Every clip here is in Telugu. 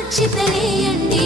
అక్షితలేయండి.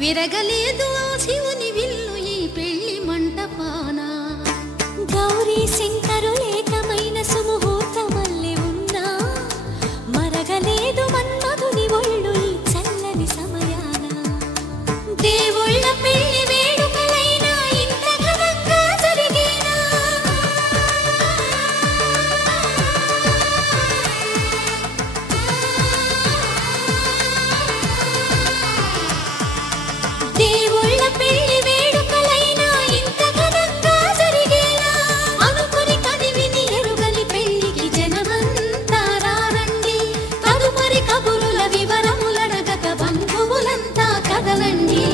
విరగలేదు ఆ శివుని విల్లు ఈ పెళ్లి మంటపాన. గౌరీ శంకరులేకమైన సుముహూర్తమల్లె ఉన్నా మరగలేదు మన్మధుని ఒళ్ళు ఈ చల్లని సమయాన. దేవుళ్ళ పెళ్లి వేడుకలైనా ఇంత ఘనంగా జరిగేనా? దేవుళ్ళ పెళ్లి వేడుకలైనా ఇంత ఘనంగా జరిగేనా? అనుకుని కదివిని ఎరుగని పెళ్లికి జనమంతా రారండి. తదుపరి కబురుల వివరములడగక బంధువులంతా కదలండి.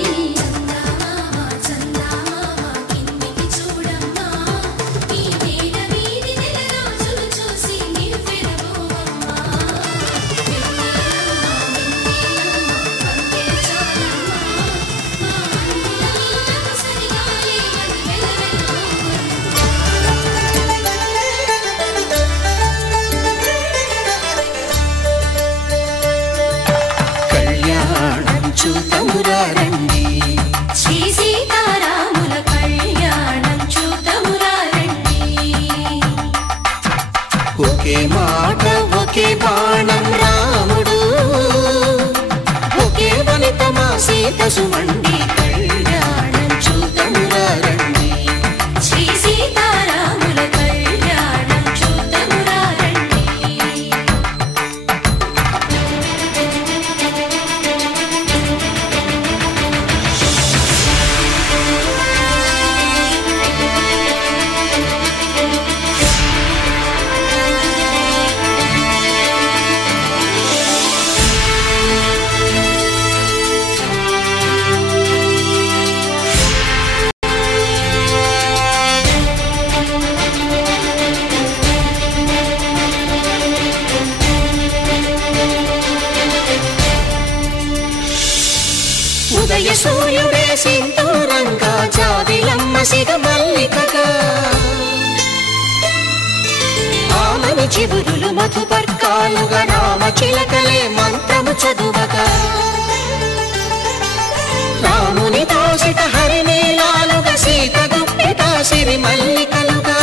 చూతమురారండి శ్రీ సీతారాముల కళ్యాణం చూతమురారండి. ఒకే మాట ఒకే బాణం రాముడు, ఒకే వనిత మా సీత సుమండి కళ్యాణం చూతమురారండి. శ్రీ సీతారాముల కళ్యాణం చూతమురారండి. ఉదయ సూర్యుడే సింధూరంగా జాబిలమ్మ సిగ మల్లికగా ఆమని చిగురులు మధుపర్కాలుగా రామ చిలకలే మంత్రము చదువగా రాముని దోసిట హరినీలాలుగా సీత గుప్పిట సిరి మల్లికలుగా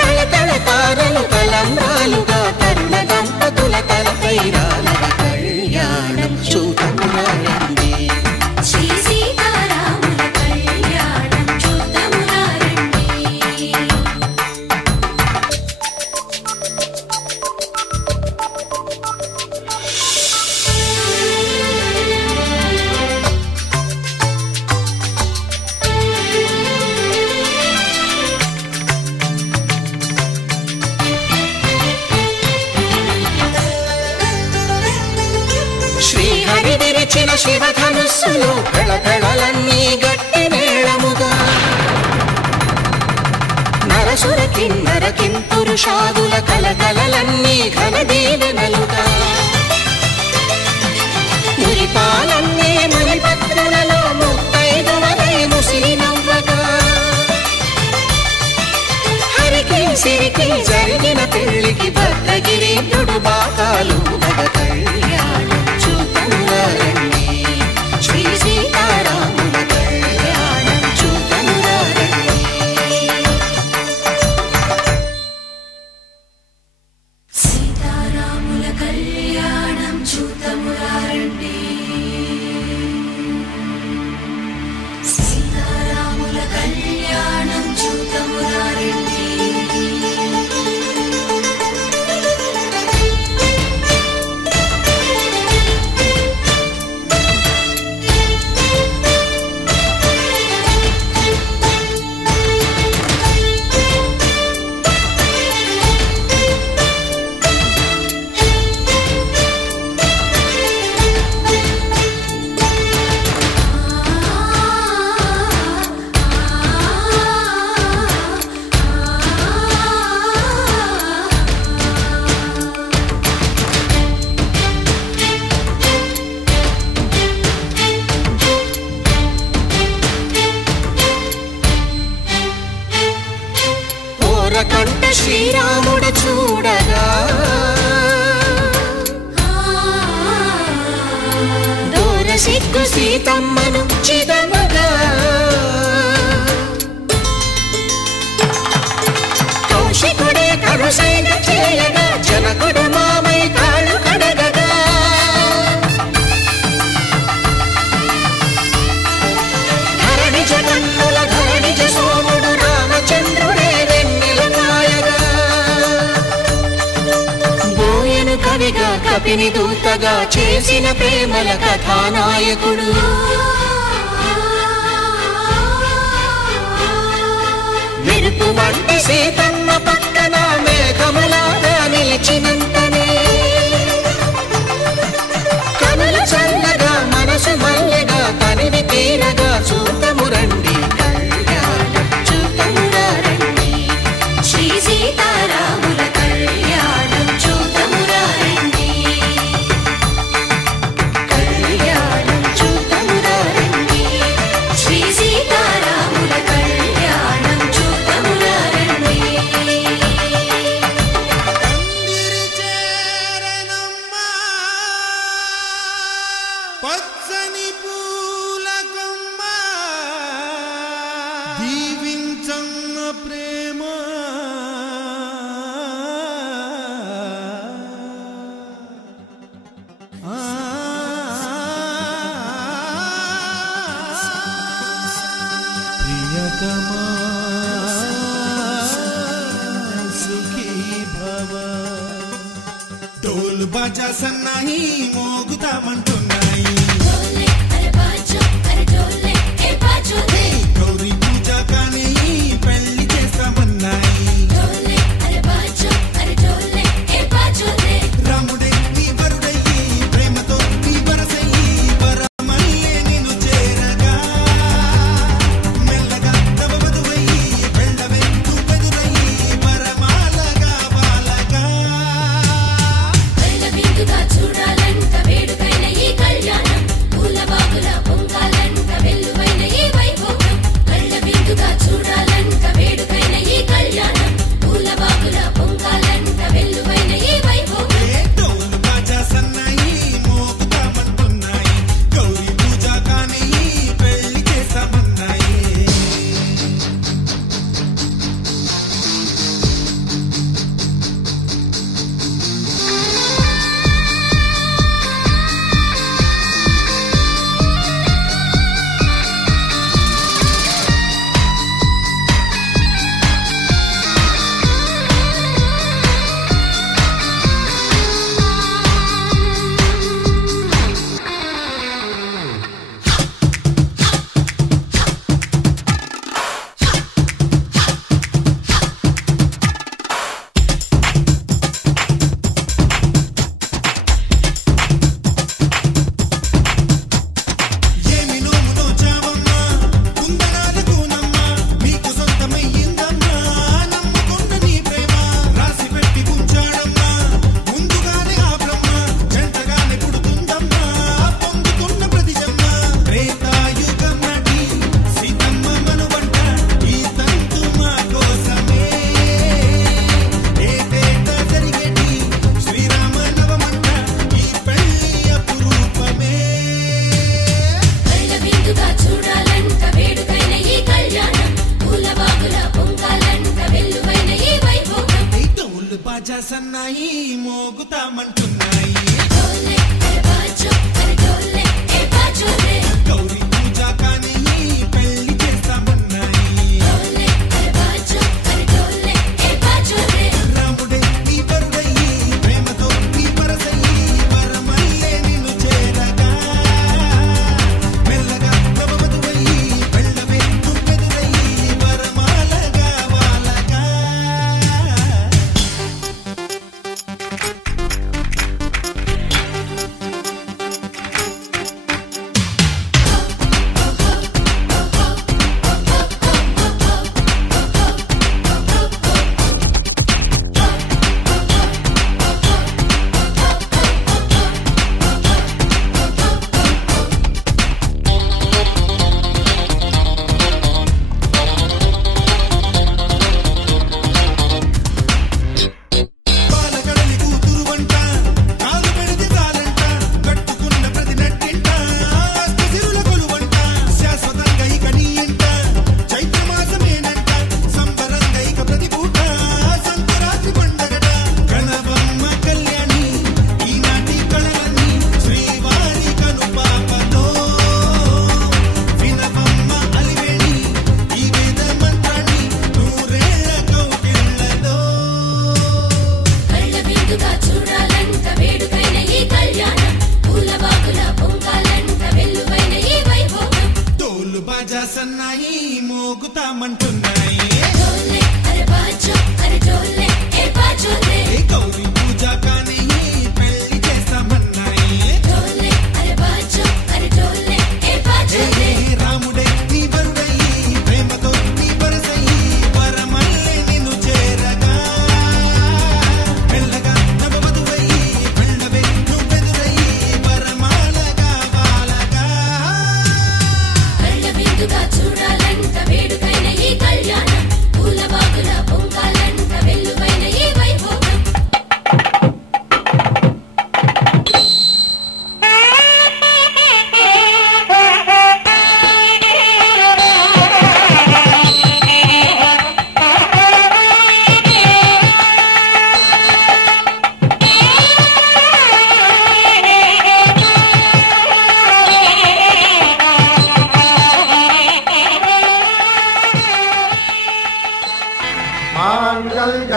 తళతళ తారలు తలంబ్రాలుగా తరుణ దంపతుల తలపైరాలుగా కళ్యాణం చూతమురారండి. శ్రీ సీతారాముల కళ్యాణం చూతమురారండి. శ్రీహరి విరిచిన శివధనుస్సులు కళకళలన్నీ గట్టి మేళముగా నరసుర కిన్నర కింపురుషాదుల కలకలలన్నీ ఘన దీవెనలుగా మురిపాలన్నీ మునిపత్రులలో ముత్తైదువలై ముసిలి నవ్వగా హరికి సిరికి జరిగిన పెళ్లికి భద్రగిరీంద్రుడు బాకాలు కళ్యాణం చూతమురారండి. శ్రీ సీతారాముల కళ్యాణం చూతమురారండి. సీతారాముల కళ్యాణం చూతమురారండి. సీతారాముల కళ్యాణం చూతమురారండి. కంట శ్రీరాముడు చూడగా దూర సిగ్గు సీతమ్మను చిదమగా కౌశికుడే కరుసైన చేయగా జనకుడు మామై కాళ్ళు కడగగా ధరణి జగన్నుల ధరణిజ సోముడు రామచంద్రుడే వెన్నెల కాయగా బోయను కవిగా కపిని దూతగా చేసిన ప్రేమల కథానాయకుడు మెరుపు వంటి సీతమ్మ పక్కన మేఘములాగా నిలిచినంతనే కనులు చల్లగా మనసు మల్లెగా తనివి తీరగా చూతము రండి కళ్యాణం చూతమురా రండి శ్రీ సీతారాముల కళ్యాణం చూతమురా రండి కళ్యాణం చూతమురా రండి శ్రీ సీతారాముల కళ్యాణం చూతమురా రండి పచ్చని పూలకమ్మ దీవించన్న ప్రేమ ప్రియతమా సుఖీ భవ ढोल बाजा सन्नाही మోగుతామంటున్నాయి డోలే అరే బాజో అరే డోలే ఏ బాజో దే గౌరీ పూజ కానీ పెళ్లి చేస్తామన్నాయి డోలే అరే బాజో అరే డోలే ఏ బాజో దే రాముడే నీ వరుడయ్యి ప్రేమతో నీ వరసయ్యి వరమల్లే నిన్ను చేరగా మెల్లగా నవవధువయ్యి వెళ్ళవే నువ్వెదురయ్యి వరమాలగా బాలగా కళ్ళ బిందుగా చూడాలంట వేడుకైన ఈ కళ్యాణం పూల బాగుల పొంగాలంట వెల్లువైన ఈ వైభోగం కళ్ళ బిందుగా చూడాలంట వేడుకైన ఈ కళ్యాణం పూల బాగుల పొంగాలంట వెల్లువైన ఈ వైభోగం ढोल बाजा సన్నాయి మోగుతామంటున్నాయి గౌరీ పూజ కానీ పెళ్లి చేస్తామన్నాయి ఏమి నోమునో చావమ్మ కుందనాలకు నమ్మ మీకు సొంతమయ్యిందమ్మా నమ్ముకున్న నీ ప్రేమ రాసి పెట్టి ఉంచాడమ్మా ముందుగానే ఆ బ్రహ్మ జంటగానే పుడుతుందమ్మా పొందుతున్న ప్రతి జన్మ త్రేతాయుగం నటి సీతమ్మ మనువంట ఈ తంతు మా కోసమే ఏటేటా జరిగేటి శ్రీరామ నవమంట ఈ పెళ్లి అపురూపమే కళ్ళ బిందుగా చూడాలంట వేడుకైన ఈ కళ్యాణం పూల బాగుల పొంగాలంట వెల్లువైన ఈ వైభోగం ढोल बाजा सन्नाई మోగుతామంటున్నాయి డోలే అరే బాజో అరే డోలే ఏ బాజో దే గౌరీ పూజ కానీ పెళ్లి చేస్తామన్నాయి డోలే అరే బాజో అరే డోలే ఏ బాజో దే రాముడే నీ వరుడయ్యి ప్రేమతో నీ వరసయ్యి వరమల్లే నిన్ను చేరగా మెల్లగా నవవధువయ్యి వెళ్ళవే నువ్వెదురయ్యి వరమాలగా వాలగా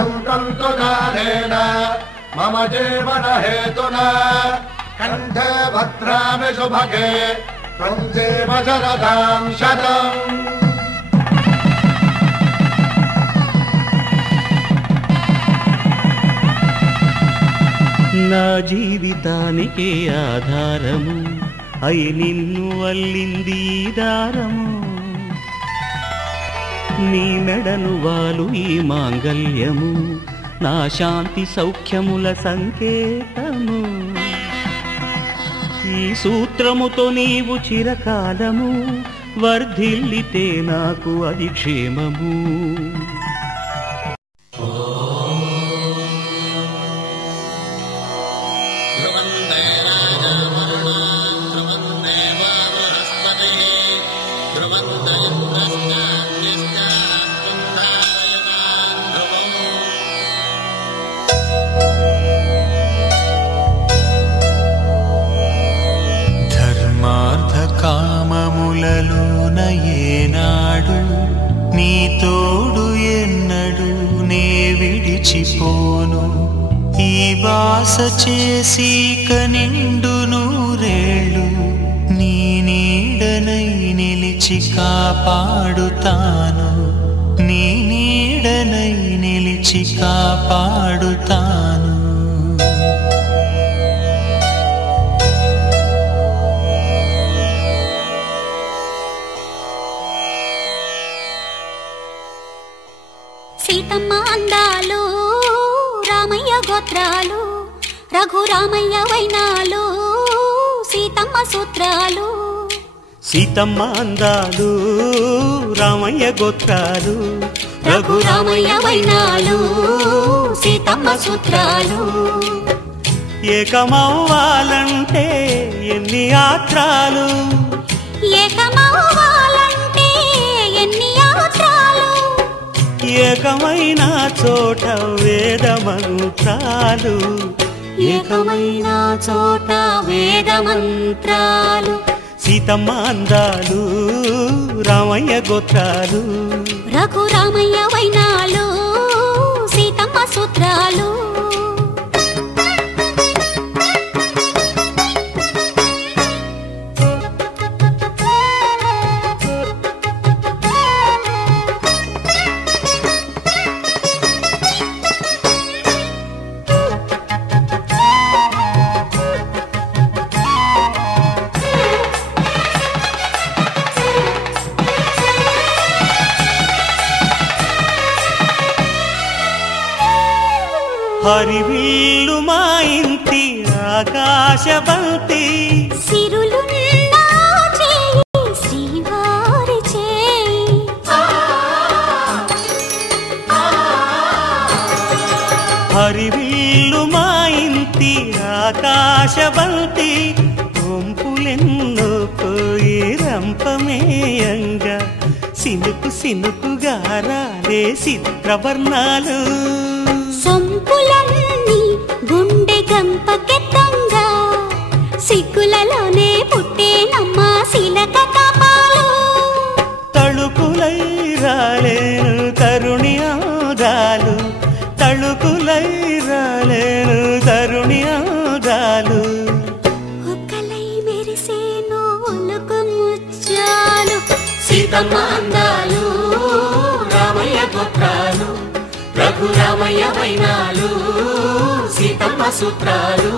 इदं तन्तुदानेन मम जीवन हेतुना कंठे भद्रामि सुभगे त्वं जीव शरदां शतम् నా జీవితానికి ఆధారము అయి నిన్ను అల్లింది దారము నీ మెడను వాలు ఈ మాంగల్యము నా శాంతి సౌఖ్యముల సంకేతము ఈ సూత్రముతో నీవు చిరకాలము వర్ధిల్లితే నాకు అది క్షేమము కామములలోన ఏనాడు నీ తోడు ఎన్నడు నే విడిచిపోను ఈ బాస చేసి కనిండు నూరేళ్ళు నీ నీడనై నిలిచి కాపాడుతాను నీ నీడనై నిలిచి కాపాడుతాను సీతమ్మ అందాలు రామయ్య గోత్రాలు రఘురామయ్య వైనాలు సీతమ్మ సూత్రాలు సీతమ్మ అందాలు రామయ్య గోత్రాలు రఘురామయ్య వైనాలు సీతమ్మ సూత్రాలు ఏకమవ్వాలంటే ఎన్ని యాత్రాలు ఏకమవ్వాలంటే ఎన్ని యాత్రాలు ఏకమైన చోట వేద మంత్రాలు ఏకమైన చోట వేద మంత్రాలు సీతమ్మ అందాలు రామయ్య గోత్రాలు రఘురామయ్య వైనాలు సీతమ్మ సూత్రాలు హరివిల్లు మా ఇంటి ఆకాశబంతి సిరులున్న చేయి శ్రీవారి చేయి హరివిల్లు మా ఇంటి ఆకాశబంతి వంపులెన్నో పోయి రంపమేయంగా సినుకు సినుకుగా రాలే చిత్రవర్ణాలు సొంపులన్నీ గుండె గంపకెత్తంగా సిగ్గులలోనే పుట్టేనమ్మ శిలక కపాలు తళుకులై రాలేను తరుణి ఆదాలు తళుకులై రాలేను తరుణి ఆదాలు ఒక్కలై మెరిసేను ఒలుకు ముచ్చాలు సీతమ్మ అందాలు రామయ్య గోత్రాలు రఘురామయ్య వైనాలు సీతమ్మ సూత్రాలు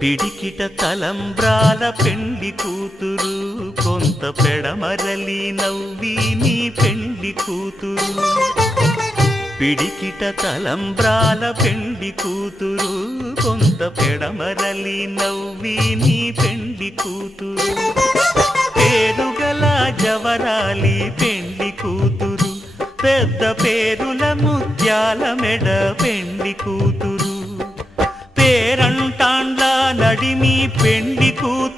పిడికిట తలంబ్రాల పెండి కూతురు కొంత పెడమరలి నవ్వి నీ పెండి కూతురు పిడికిట తలంబ్రాల పెండి కూతురు కొంత పెడమరలి నవ్వి నీ పెండి కూతురు పేరుగల జవరాలి పెండి కూతురు పెద్ద పేరుల ముత్యాల మెడ పెండి కూతురు పేరంటాండ్ల నడిమి పెండి కూతురు